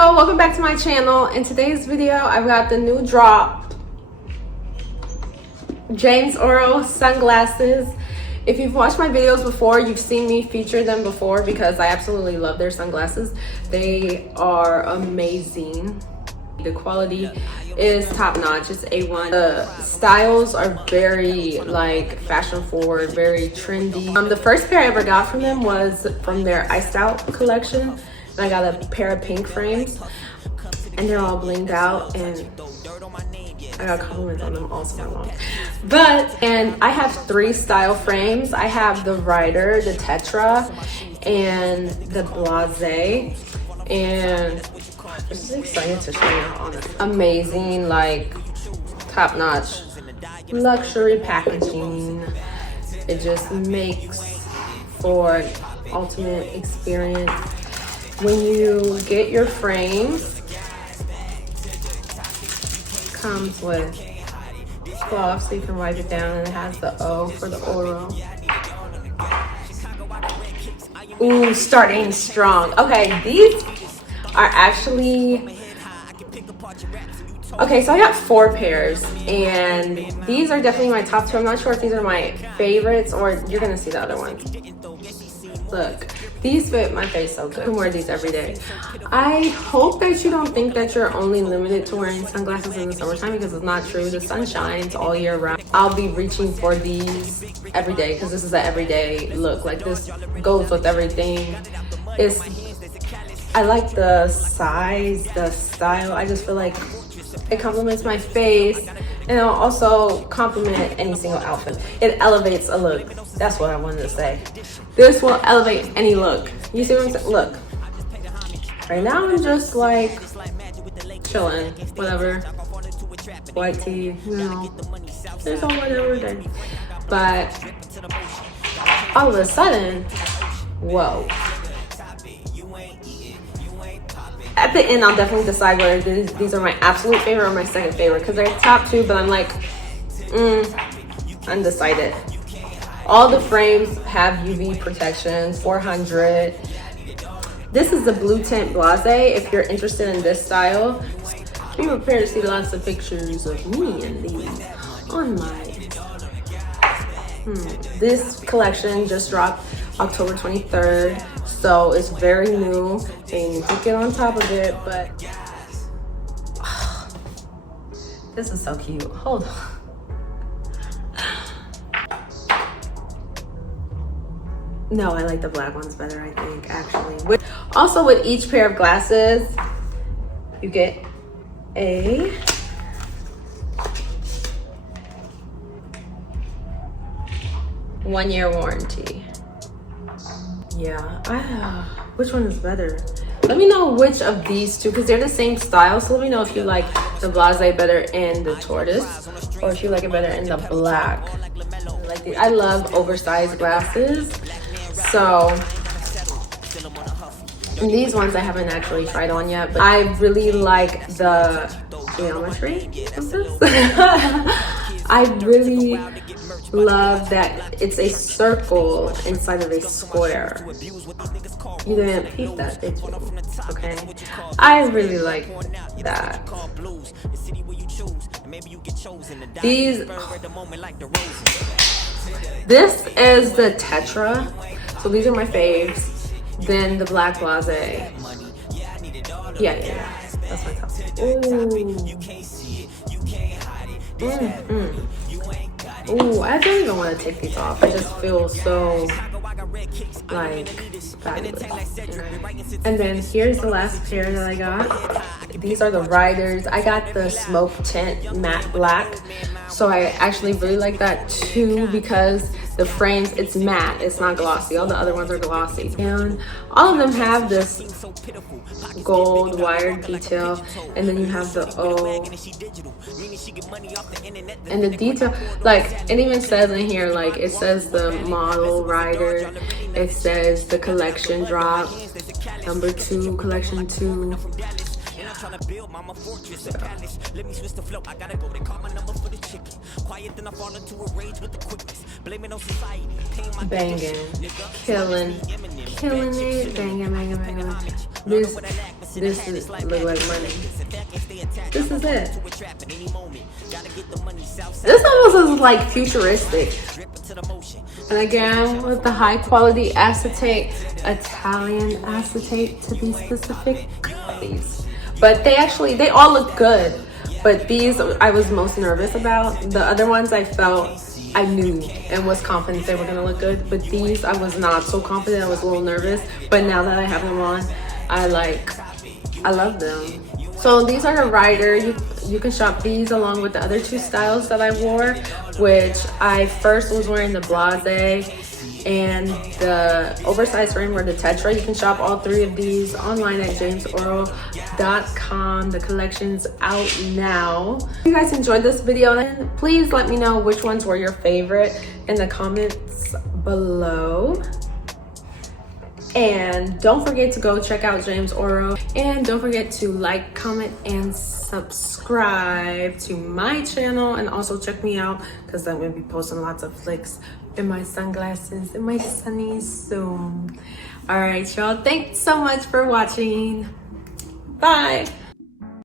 y'all, welcome back to my channel. In today's video I've got the new drop, James Oro sunglasses. If you've watched my videos before, you've seen me feature them before because I absolutely love their sunglasses. They are amazing. The quality is top notch. It's A1. The styles are very like fashion forward, very trendy. The first pair I ever got from them was from their Iced Out collection. And I got a pair of pink frames and they're all blinged out, and I got compliments on them all summer long. And I have 3 style frames. I have the Ryder, the Tetra, and the Blasé. And this is exciting to show you, honestly. Amazing, like top-notch luxury packaging. It just makes for an ultimate experience. When you get your frames, comes with cloth so you can wipe it down, and it has the O for the Oro. Ooh, starting strong. Okay, these are actually, okay, so I got 4 pairs and these are definitely my top 2. I'm not sure if these are my favorites or you're gonna see the other ones. Look, these fit my face so good. I can wear these every day. I hope that you don't think that you're only limited to wearing sunglasses in the summertime, because it's not true. The sun shines all year round. I'll be reaching for these every day because this is an everyday look. Like, this goes with everything. I like the size, the style. I just feel like it complements my face, and it'll also complement any single outfit. It elevates a look. That's what I wanted to say. This will elevate any look. You see what I'm saying? Look. Right now I'm just like chilling, whatever. White tee, you know. There's all whatever day. But all of a sudden, whoa. At the end, I'll definitely decide whether these are my absolute favorite or my second favorite, because they're top 2, but I'm like, undecided. All the frames have UV protection, 400. This is the blue tint Blasé. If you're interested in this style, be prepared to see lots of pictures of me and these online. This collection just dropped October 23rd. So it's very new and you can get on top of it, but this is so cute. Hold on. No, I like the black ones better, I think, actually. Also, with each pair of glasses, you get a one-year warranty. Yeah, which one is better? Let me know which of these 2, because they're the same style. So let me know if you like the Blasé better in the tortoise, or if you like it better in the black. I love oversized glasses. So these ones I haven't actually tried on yet, but I really like the geometry of this. I really love that it's a circle inside of a square. You didn't peep that, did you? Okay. I really like that. This is the Tetra. So these are my faves. Then the black Blasé. Yeah. That's my top. Ooh, I don't even want to take these off. I just feel so like fabulous. And then here's the last pair that I got. These are the Ryders. I got the smoke tint matte black. So I actually really like that too, because the frames, it's matte, it's not glossy. All the other ones are glossy. And all of them have this gold wired detail, and then you have the O. And the detail, like, it even says in here, like, it says the model Ryder, it says the collection drop, number 2, collection 2. you. Banging, killing it, banging. This is look like money. This is it. This almost is like futuristic. And again, with the high quality acetate, Italian acetate to be specific. These, but they all look good. But these I was most nervous about. The other ones I felt I knew and was confident they were gonna look good. But these I was not so confident. I was a little nervous. But now that I have them on, I love them. So these are the Ryder. You can shop these along with the other two styles that I wore, which I first was wearing the Blasé and the oversized ring were the Tetra. You can shop all three of these online at jamesoro.com. The collection's out now. If you guys enjoyed this video, then please let me know which ones were your favorite in the comments below. And don't forget to go check out James Oro. And don't forget to like, comment, and subscribe to my channel. And also check me out because I'm going to be posting lots of flicks in my sunglasses and my sunnies soon. All right, y'all. Thanks so much for watching. Bye.